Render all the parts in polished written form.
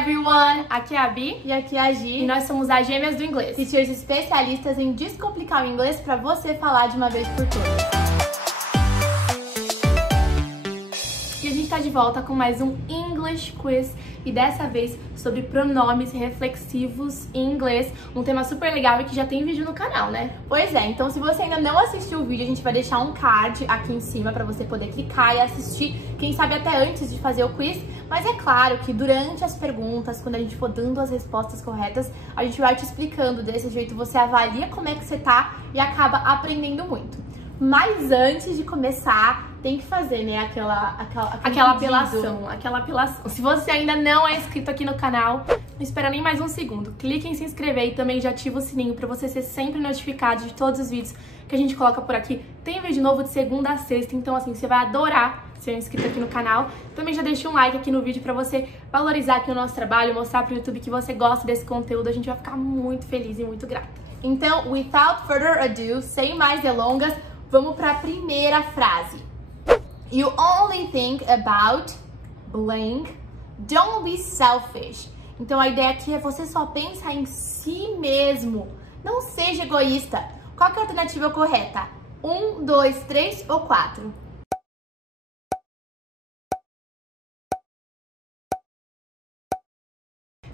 everyone! Aqui é a Bi e aqui é a Gi e nós somos as Gêmeas do Inglês. Teachers especialistas em descomplicar o inglês para você falar de uma vez por todas. E a gente tá de volta com mais um English Quiz e dessa vez sobre pronomes reflexivos em inglês, um tema super legal e que já tem vídeo no canal, né? Pois é, então se você ainda não assistiu o vídeo, a gente vai deixar um card aqui em cima para você poder clicar e assistir, quem sabe até antes de fazer o quiz. Mas é claro que durante as perguntas, quando a gente for dando as respostas corretas, a gente vai te explicando. Desse jeito você avalia como é que você tá e acaba aprendendo muito. Mas antes de começar, tem que fazer, né, aquela apelação. Se você ainda não é inscrito aqui no canal, não espera nem mais um segundo. Clique em se inscrever e também já ativa o sininho pra você ser sempre notificado de todos os vídeos que a gente coloca por aqui. Tem vídeo novo de segunda a sexta, então assim, você vai adorar ser inscrito aqui no canal. Também já deixa um like aqui no vídeo pra você valorizar aqui o nosso trabalho, mostrar pro YouTube que você gosta desse conteúdo. A gente vai ficar muito feliz e muito grata. Então, without further ado, sem mais delongas, vamos para a primeira frase. You only think about blank, don't be selfish. Então a ideia aqui é você só pensa em si mesmo. Não seja egoísta. Qual que é a alternativa correta? 1, 2, 3 ou 4?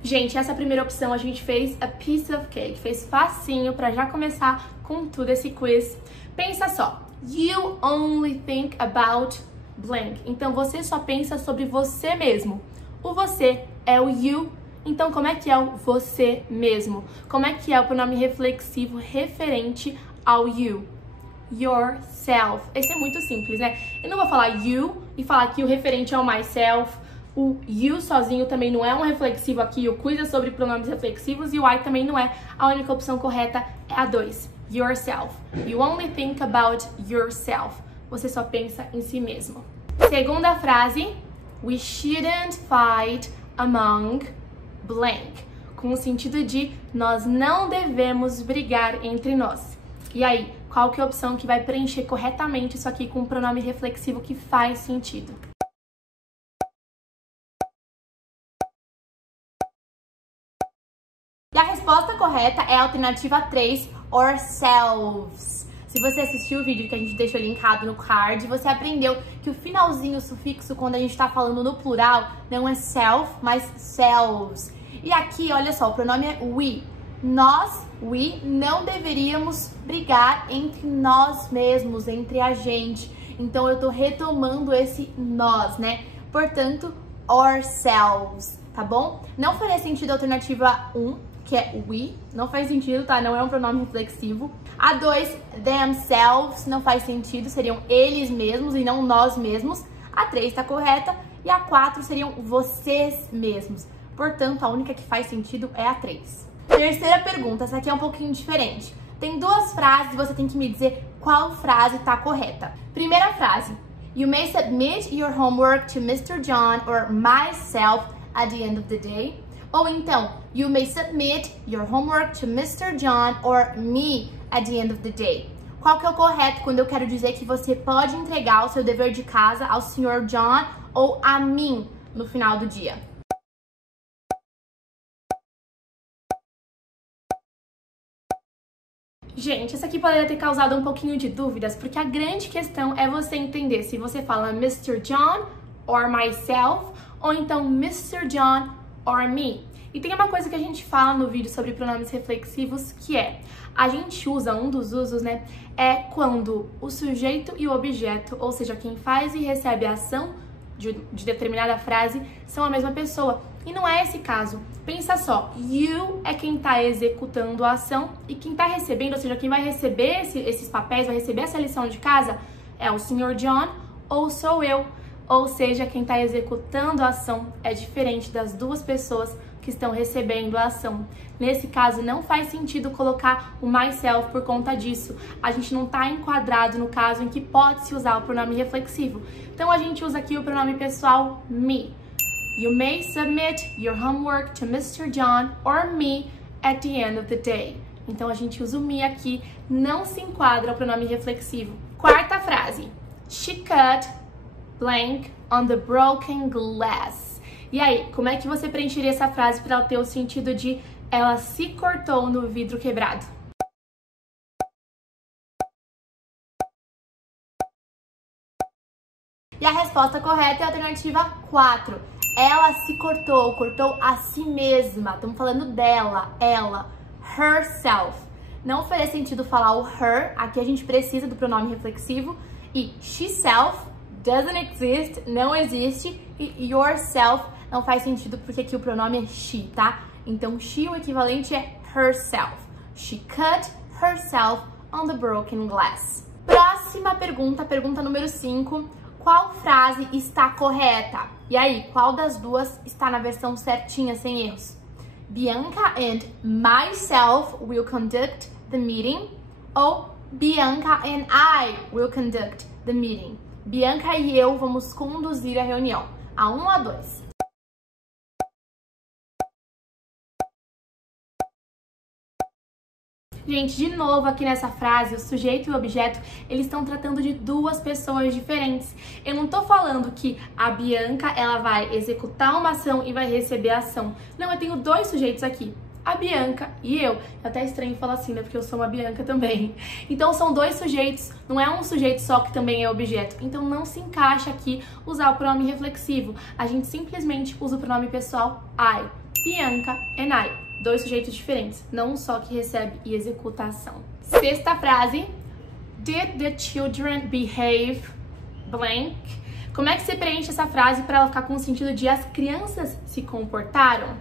Gente, essa primeira opção a gente fez a piece of cake, fez facinho pra já começar com tudo esse quiz. Pensa só, you only think about blank. Então você só pensa sobre você mesmo. O você é o you. Então como é que é o você mesmo? Como é que é o pronome reflexivo referente ao you? Yourself. Esse é muito simples, né? Eu não vou falar you e falar que o referente é o myself. O you sozinho também não é um reflexivo aqui. O quiz é sobre pronomes reflexivos e o I também não é. A única opção correta é a 2. Yourself. You only think about yourself. Você só pensa em si mesmo. Segunda frase. We shouldn't fight among blank. Com o sentido de nós não devemos brigar entre nós. E aí, qual que é a opção que vai preencher corretamente isso aqui com um pronome reflexivo que faz sentido? E a resposta correta é a alternativa 3, ourselves. Se você assistiu o vídeo que a gente deixou linkado no card, você aprendeu que o finalzinho, o sufixo, quando a gente tá falando no plural, não é self, mas selves. E aqui, olha só, o pronome é we. Nós, we, não deveríamos brigar entre nós mesmos, entre a gente. Então eu tô retomando esse nós, né? Portanto, ourselves, tá bom? Não faria sentido a alternativa 1, que é we, não faz sentido, tá? Não é um pronome reflexivo. A 2, themselves, não faz sentido, seriam eles mesmos e não nós mesmos. A 3 tá correta e a 4 seriam vocês mesmos. Portanto, a única que faz sentido é a 3. Terceira pergunta, essa aqui é um pouquinho diferente. Tem duas frases e você tem que me dizer qual frase tá correta. Primeira frase, you may submit your homework to Mr. John or myself at the end of the day. Ou então, you may submit your homework to Mr. John or me at the end of the day. Qual que é o correto quando eu quero dizer que você pode entregar o seu dever de casa ao Sr. John ou a mim no final do dia? Gente, essa aqui poderia ter causado um pouquinho de dúvidas, porque a grande questão é você entender se você fala Mr. John or myself, ou então Mr. John or me. E tem uma coisa que a gente fala no vídeo sobre pronomes reflexivos, que é, a gente usa, um dos usos, né, é quando o sujeito e o objeto, ou seja, quem faz e recebe a ação de determinada frase, são a mesma pessoa. E não é esse caso. Pensa só, you é quem está executando a ação e quem está recebendo, ou seja, quem vai receber esses papéis, vai receber essa lição de casa, é o Sr. John ou sou eu. Ou seja, quem está executando a ação é diferente das duas pessoas que estão recebendo a ação. Nesse caso, não faz sentido colocar o myself por conta disso. A gente não está enquadrado no caso em que pode-se usar o pronome reflexivo. Então, a gente usa aqui o pronome pessoal me. You may submit your homework to Mr. John or me at the end of the day. Então, a gente usa o me aqui, não se enquadra o pronome reflexivo. Quarta frase. She cut blank on the broken glass. E aí, como é que você preencheria essa frase para ela ter o sentido de ela se cortou no vidro quebrado? E a resposta correta é a alternativa 4. Ela se cortou a si mesma. Estamos falando dela, ela, herself. Não faria sentido falar o her, aqui a gente precisa do pronome reflexivo. E she-self doesn't exist, não existe. E yourself não faz sentido porque aqui o pronome é she, tá? Então she, o equivalente é herself. She cut herself on the broken glass. Próxima pergunta, pergunta número 5. Qual frase está correta? E aí, qual das duas está na versão certinha, sem erros? Bianca and myself will conduct the meeting, ou Bianca and I will conduct the meeting. Bianca e eu vamos conduzir a reunião. A 1 ou a 2? Gente, de novo aqui nessa frase, o sujeito e o objeto, eles estão tratando de duas pessoas diferentes. Eu não tô falando que a Bianca, ela vai executar uma ação e vai receber a ação. Não, eu tenho dois sujeitos aqui. A Bianca e eu. É até estranho falar assim, né? Porque eu sou uma Bianca também. Então são dois sujeitos, não é um sujeito só que também é objeto. Então não se encaixa aqui usar o pronome reflexivo. A gente simplesmente usa o pronome pessoal I. Bianca and I. Dois sujeitos diferentes, não um só que recebe e executa a ação. Sexta frase. Did the children behave blank? Como é que você preenche essa frase para ela ficar com o sentido de as crianças se comportaram?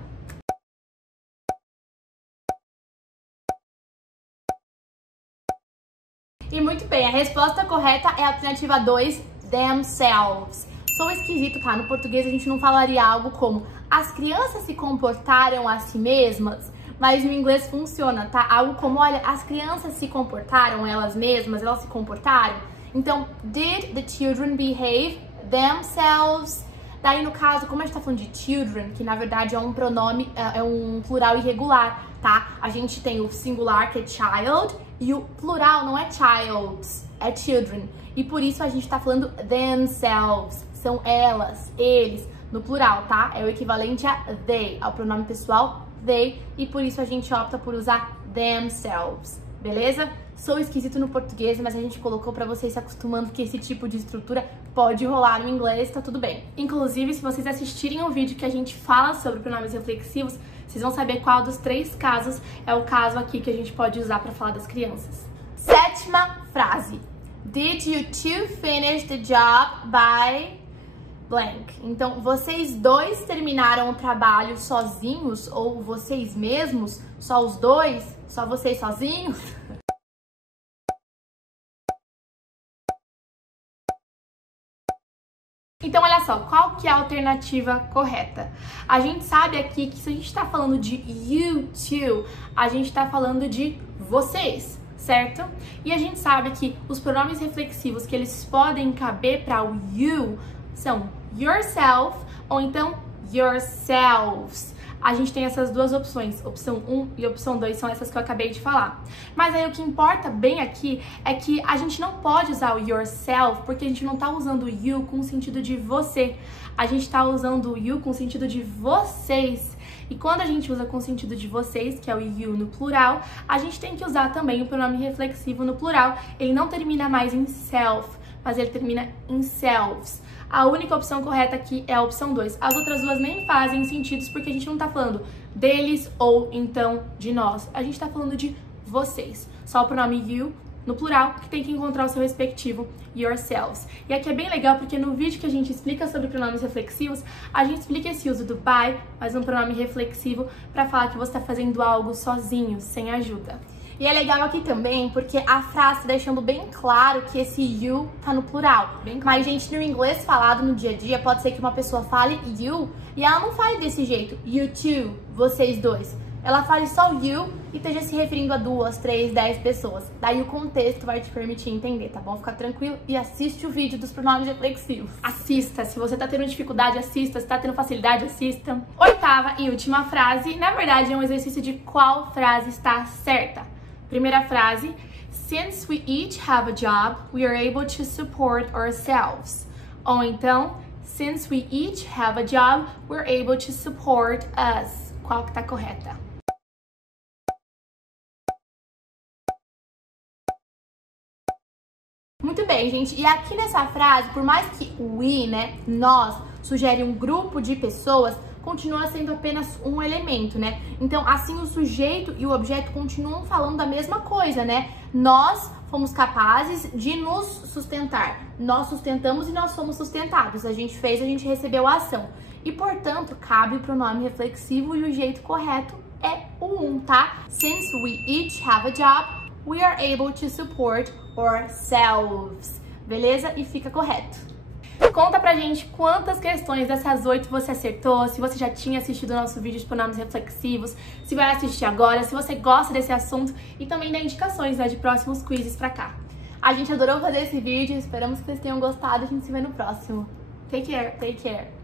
E muito bem, a resposta correta é a alternativa 2, themselves. Sou esquisito, tá? No português a gente não falaria algo como as crianças se comportaram a si mesmas, mas no inglês funciona, tá? Algo como, olha, as crianças se comportaram elas mesmas, elas se comportaram. Então, did the children behave themselves? Daí, no caso, como a gente tá falando de children, que na verdade é um pronome, é um plural irregular, tá? A gente tem o singular, que é child, e o plural não é childs, é children. E por isso a gente tá falando themselves, são elas, eles, no plural, tá? É o equivalente a they, ao pronome pessoal they, e por isso a gente opta por usar themselves, beleza? Sou esquisito no português, mas a gente colocou pra vocês se acostumando que esse tipo de estrutura pode rolar no inglês, tá tudo bem. Inclusive, se vocês assistirem o vídeo que a gente fala sobre pronomes reflexivos, vocês vão saber qual dos 3 casos é o caso aqui que a gente pode usar pra falar das crianças. Sétima frase. Did you two finish the job by blank? Então, vocês dois terminaram o trabalho sozinhos ou vocês mesmos? Só os dois? Só vocês sozinhos? Então, olha só, qual que é a alternativa correta? A gente sabe aqui que se a gente tá falando de you two, a gente tá falando de vocês, certo? E a gente sabe que os pronomes reflexivos que eles podem caber para o you são yourself ou então yourselves. A gente tem essas duas opções, opção 1 e opção 2 são essas que eu acabei de falar. Mas aí o que importa bem aqui é que a gente não pode usar o yourself porque a gente não tá usando o you com o sentido de você. A gente tá usando o you com o sentido de vocês. E quando a gente usa com o sentido de vocês, que é o you no plural, a gente tem que usar também o pronome reflexivo no plural. Ele não termina mais em self, mas ele termina em selves. A única opção correta aqui é a opção 2. As outras duas nem fazem sentido porque a gente não tá falando deles ou então de nós. A gente tá falando de vocês. Só o pronome you no plural que tem que encontrar o seu respectivo yourselves. E aqui é bem legal porque no vídeo que a gente explica sobre pronomes reflexivos, a gente explica esse uso do by, mas um pronome reflexivo para falar que você tá fazendo algo sozinho, sem ajuda. E é legal aqui também porque a frase tá deixando bem claro que esse you tá no plural. Bem claro. Mas, gente, no inglês falado no dia a dia, pode ser que uma pessoa fale you e ela não fale desse jeito. You two, vocês dois. Ela fale só you e esteja se referindo a 2, 3, 10 pessoas. Daí o contexto vai te permitir entender, tá bom? Fica tranquilo e assiste o vídeo dos pronomes reflexivos. Assista. Se você tá tendo dificuldade, assista. Se tá tendo facilidade, assista. Oitava e última frase. Na verdade, é um exercício de qual frase está certa. Primeira frase, since we each have a job, we are able to support ourselves. Ou então, Since we each have a job, we're able to support us. Qual que tá correta? Muito bem, gente. E aqui nessa frase, por mais que we, né, nós, sugere um grupo de pessoas, continua sendo apenas um elemento, né? Então, assim, o sujeito e o objeto continuam falando da mesma coisa, né? Nós fomos capazes de nos sustentar. Nós sustentamos e nós fomos sustentados. A gente fez, a gente recebeu a ação. E, portanto, cabe o pronome reflexivo e o jeito correto é o tá? Since we each have a job, we are able to support ourselves. Beleza? E fica correto. Conta pra gente quantas questões dessas 8 você acertou, se você já tinha assistido o nosso vídeo de pronomes reflexivos, se vai assistir agora, se você gosta desse assunto e também dá indicações, né, de próximos quizzes pra cá. A gente adorou fazer esse vídeo, esperamos que vocês tenham gostado, a gente se vê no próximo. Take care! Take care!